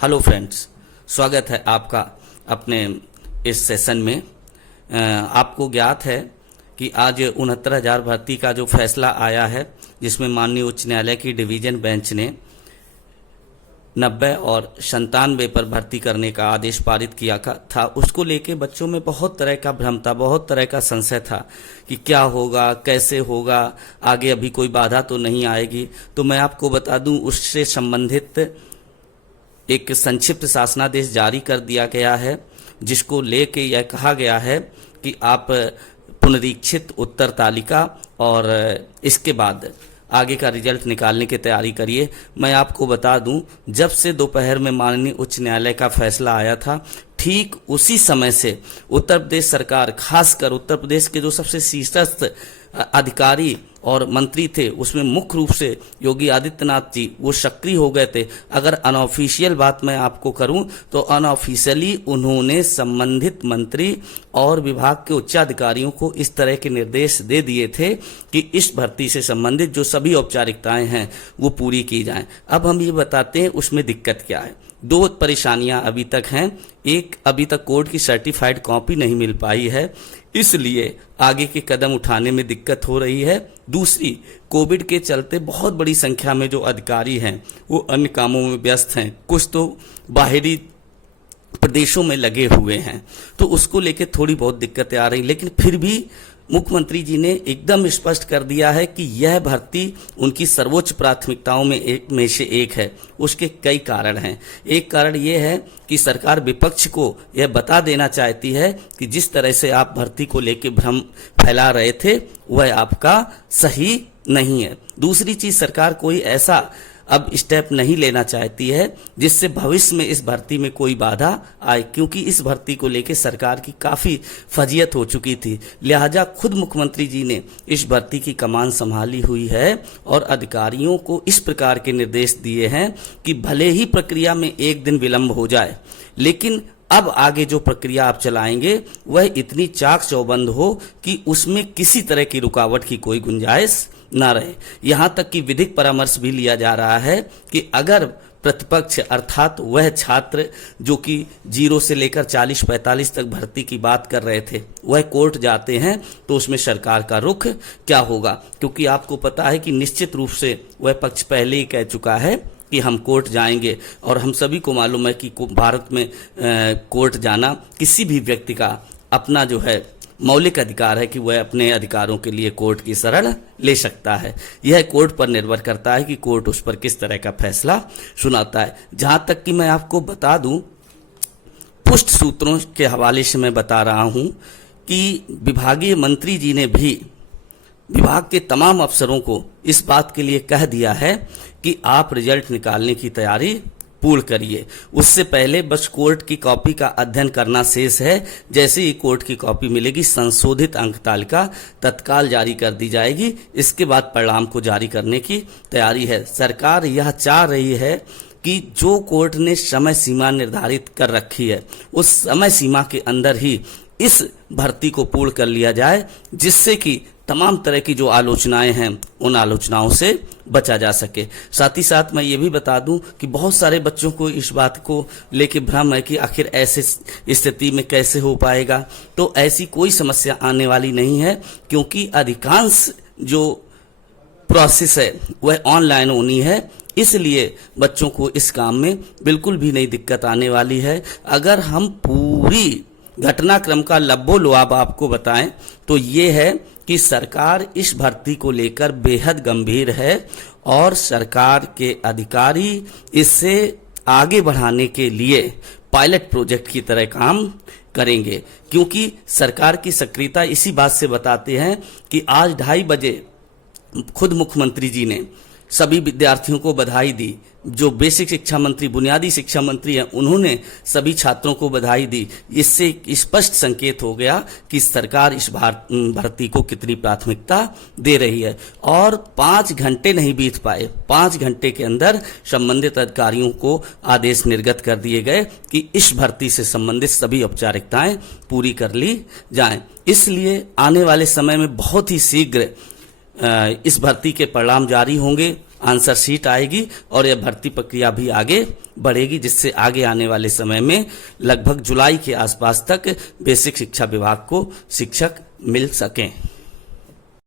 Hello friends, स्वागत है आपका अपने इस सेशन में। आपको ज्ञात है कि आज 69,000 भर्ती का जो फैसला आया है, जिसमें माननीय उच्च न्यायालय की डिवीजन बेंच ने 90 और 97 पर भर्ती करने का आदेश पारित किया था। उसको लेके बच्चों में बहुत तरह का भ्रम था, बहुत तरह का संशय था कि क्या होगा, कैसे होगा, आगे अभी कोई बाधा तो नहीं आएगी। तो मैं आपको बता दूं, उससे संबंधित एक संक्षिप्त शासनादेश जारी कर दिया गया है, जिसको लेके यह कहा गया है कि आप पुनरीक्षित उत्तर तालिका और इसके बाद आगे का रिजल्ट निकालने की तैयारी करिए। मैं आपको बता दूं, जब से दोपहर में माननीय उच्च न्यायालय का फैसला आया था, ठीक उसी समय से उत्तर प्रदेश सरकार, खासकर उत्तर प्रदेश के जो सबसे शीर्षस्थ अधिकारी और मंत्री थे, उसमें मुख्य रूप से योगी आदित्यनाथ जी, वो सक्रिय हो गए थे। अगर अनऑफिशियल बात मैं आपको करूं तो अनऑफिशियली उन्होंने संबंधित मंत्री और विभाग के उच्चाधिकारियों को इस तरह के निर्देश दे दिए थे कि इस भर्ती से संबंधित जो सभी औपचारिकताएं हैं वो पूरी की जाएं। अब हम ये बताते हैं उसमें दिक्कत क्या है। दो परेशानियां अभी तक हैं। एक, अभी तक कोर्ट की सर्टिफाइड कॉपी नहीं मिल पाई है, इसलिए आगे के कदम उठाने में दिक्कत हो रही है। दूसरी, कोविड के चलते बहुत बड़ी संख्या में जो अधिकारी हैं वो अन्य कामों में व्यस्त हैं, कुछ तो बाहरी प्रदेशों में लगे हुए हैं, तो उसको लेके थोड़ी बहुत दिक्कतें आ रही। लेकिन फिर भी मुख्यमंत्री जी ने एकदम स्पष्ट कर दिया है कि यह भर्ती उनकी सर्वोच्च प्राथमिकताओं में से एक है। उसके कई कारण हैं। एक कारण यह है कि सरकार विपक्ष को यह बता देना चाहती है कि जिस तरह से आप भर्ती को लेकर भ्रम फैला रहे थे वह आपका सही नहीं है। दूसरी चीज, सरकार कोई ऐसा अब स्टेप नहीं लेना चाहती है जिससे भविष्य में इस भर्ती में कोई बाधा आए, क्योंकि इस भर्ती को लेकर सरकार की काफी फजीयत हो चुकी थी। लिहाजा खुद मुख्यमंत्री जी ने इस भर्ती की कमान संभाली हुई है और अधिकारियों को इस प्रकार के निर्देश दिए हैं कि भले ही प्रक्रिया में एक दिन विलंब हो जाए, लेकिन अब आगे जो प्रक्रिया आप चलाएंगे वह इतनी चाक चौबंद हो कि उसमें किसी तरह की रुकावट की कोई गुंजाइश ना रहे। यहां तक कि विधिक परामर्श भी लिया जा रहा है कि अगर प्रतिपक्ष अर्थात वह छात्र जो कि 0 से लेकर 40-45 तक भर्ती की बात कर रहे थे, वह कोर्ट जाते हैं तो उसमें सरकार का रुख क्या होगा। क्योंकि आपको पता है कि निश्चित रूप से वह पक्ष पहले ही कह चुका है कि हम कोर्ट जाएंगे, और हम सभी को मालूम है कि भारत में कोर्ट जाना किसी भी व्यक्ति का अपना जो है मौलिक अधिकार है कि वह अपने अधिकारों के लिए कोर्ट की शरण ले सकता है। यह कोर्ट पर निर्भर करता है कि कोर्ट उस पर किस तरह का फैसला सुनाता है। जहां तक कि मैं आपको बता दूं, पुष्ट सूत्रों के हवाले से मैं बता रहा हूं कि विभागीय मंत्री जी ने भी विभाग के तमाम अफसरों को इस बात के लिए कह दिया है कि आप रिजल्ट निकालने की तैयारी पूर्ण करिए। उससे पहले बस कोर्ट की कॉपी का अध्ययन करना शेष है। जैसे ही कोर्ट की कॉपी मिलेगी, संशोधित अंक तालिका तत्काल जारी कर दी जाएगी। इसके बाद परिणाम को जारी करने की तैयारी है। सरकार यह चाह रही है कि जो कोर्ट ने समय सीमा निर्धारित कर रखी है, उस समय सीमा के अंदर ही इस भर्ती को पूर्ण कर लिया जाए, जिससे कि तमाम तरह की जो आलोचनाएं हैं उन आलोचनाओं से बचा जा सके। साथ ही साथ मैं ये भी बता दूं कि बहुत सारे बच्चों को इस बात को लेके भ्रम है कि आखिर ऐसे स्थिति में कैसे हो पाएगा। तो ऐसी कोई समस्या आने वाली नहीं है, क्योंकि अधिकांश जो प्रोसेस है वह ऑनलाइन होनी है। इसलिए बच्चों को इस काम में बिल्कुल भी नहीं दिक्कत आने वाली है। अगर हम पूरी घटनाक्रम का लब्बो लुआब आपको बताएं तो ये है कि सरकार इस भर्ती को लेकर बेहद गंभीर है और सरकार के अधिकारी इससे आगे बढ़ाने के लिए पायलट प्रोजेक्ट की तरह काम करेंगे। क्योंकि सरकार की सक्रियता इसी बात से बताते हैं कि आज 2:30 बजे खुद मुख्यमंत्री जी ने सभी विद्यार्थियों को बधाई दी। जो बेसिक शिक्षा मंत्री, बुनियादी शिक्षा मंत्री हैं, उन्होंने सभी छात्रों को बधाई दी। इससे स्पष्ट संकेत हो गया कि सरकार इस भर्ती को कितनी प्राथमिकता दे रही है। और 5 घंटे नहीं बीत पाए, 5 घंटे के अंदर संबंधित अधिकारियों को आदेश निर्गत कर दिए गए कि इस भर्ती से संबंधित सभी औपचारिकताएं पूरी कर ली जाएं। इसलिए आने वाले समय में बहुत ही शीघ्र इस भर्ती के परिणाम जारी होंगे आंसर शीट आएगी और यह भर्ती प्रक्रिया भी आगे बढ़ेगी, जिससे आगे आने वाले समय में लगभग जुलाई के आसपास तक बेसिक शिक्षा विभाग को शिक्षक मिल सकें।